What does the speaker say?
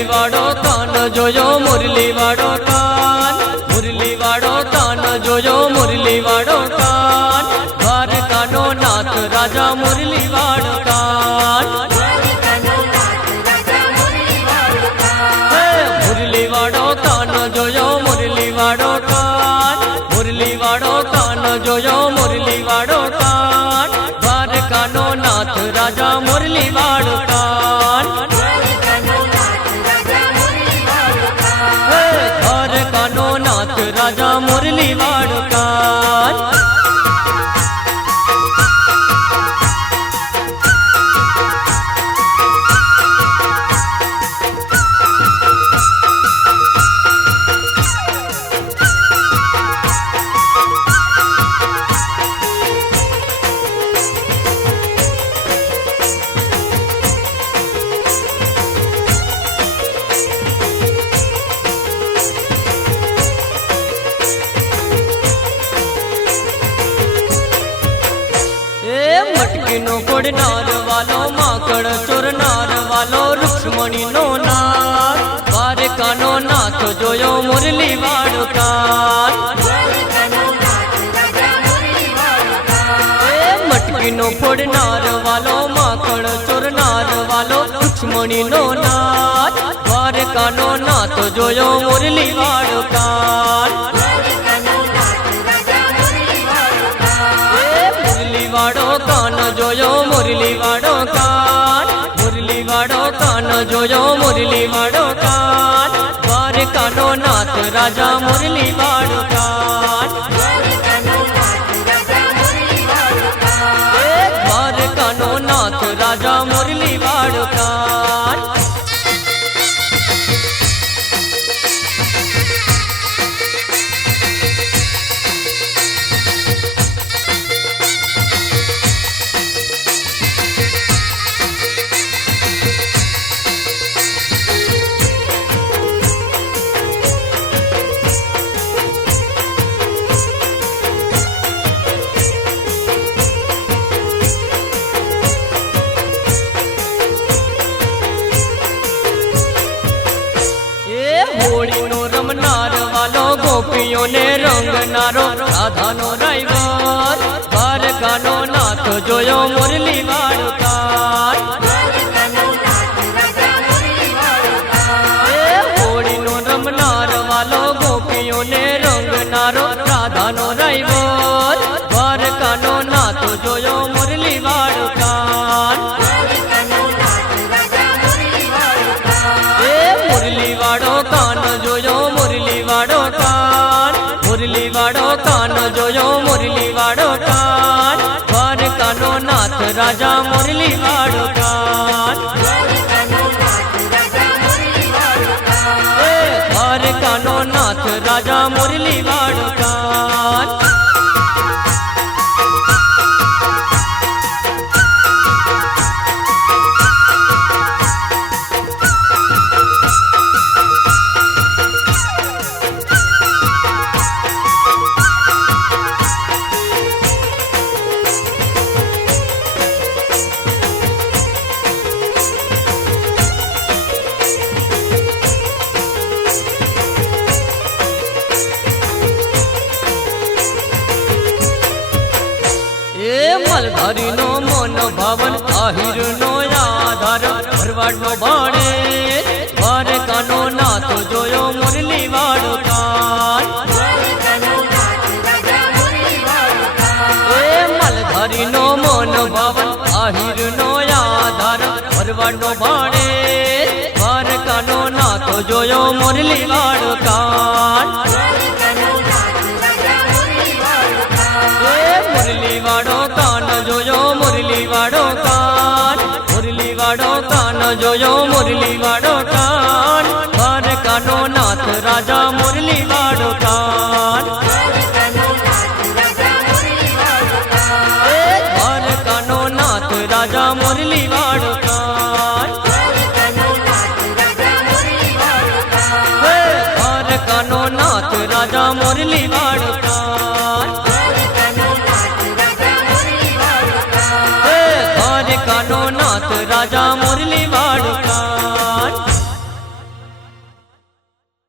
मुरली वाड़ो कान जोयो मुरली वाड़ो कान, मुरली वाड़ो कान जोयो मुरली वाड़ो कान, द्वारकानो नाथ राजा मुरली वाड़ो कान। मुरली वाड़ो कान जोयो मुरली वाड़ो कान, मुरली वाड़ो कान जोयो मुरली वाड़ो कान, द्वारकानो नाथ राजा मुरली वाड़ो कान। द्वारकानो नाथ राजा मुरली वाड़ो कान। मटकीनो कोड़नार वालो माकड़ चोरनार वालो रुक्ष्मणी नो नाथ, द्वारकानो नाथ जोयो मुरली वाड़ो कान। मटकीनो कोड़नार वालो माकड़ चोरनार वालो रुक्ष्मणी नो नाथ, द्वारकानो नाथ जोयो मुरली वाड़ो कान। मुरली वाड़ो कान जोयो मुरली वाड़ो कान, मुरली वाड़ो कान जोयो मुरली वाड़ो कान, द्वारकानो नाथ राजा मुरली वाड़ो कान। द्वारकानो नाथ राजा मुरली वाड़ो कान। होली नो रमनार वालो गोपियों ने रंग नारो राधा नो राइवर, द्वारकानो नाथ जोयो मुरली वाड़ो कान। होली नो रमनार वालो गोपियों ने रंग नारो राधा नो राइवर, द्वारकानो नाथ जोयो मुरली वाड़ो कान। मुरली वाड़ो कान जोयो मुरली वाड़ो कान, मुरली वाड़ो कान जोयो मुरली वाड़ो कान, द्वारकानो नाथ राजा मुरली वाड़ो कान। द्वारकानो नाथ राजा मुरली वाड़ो कान। मलधारी नो मन भावन आहिर नो आधार भरवाड़ नो बाणे, द्वारकानो नाथ जोयो मुरली वाड़ो कान। मलधारी नो मन भावन आहिर नो आधार भरवाड़ नो बाणे, द्वारकानो नाथ जोयो मुरली वाड़ो कान। मुरली वाड़ो कान जोयो मुरली वाड़ो कान, मुरली वाड़ो कान जोयो मुरली वाड़ो कान, द्वारकानो नाथ राजा मुरली वाड़ो कान। द्वारकानो नाथ राजा मुरली वाड़ो कान। द्वारकानो नाथ राजा मुरली वाड़ो कान। द्वारकानो नाथ राजा मुरली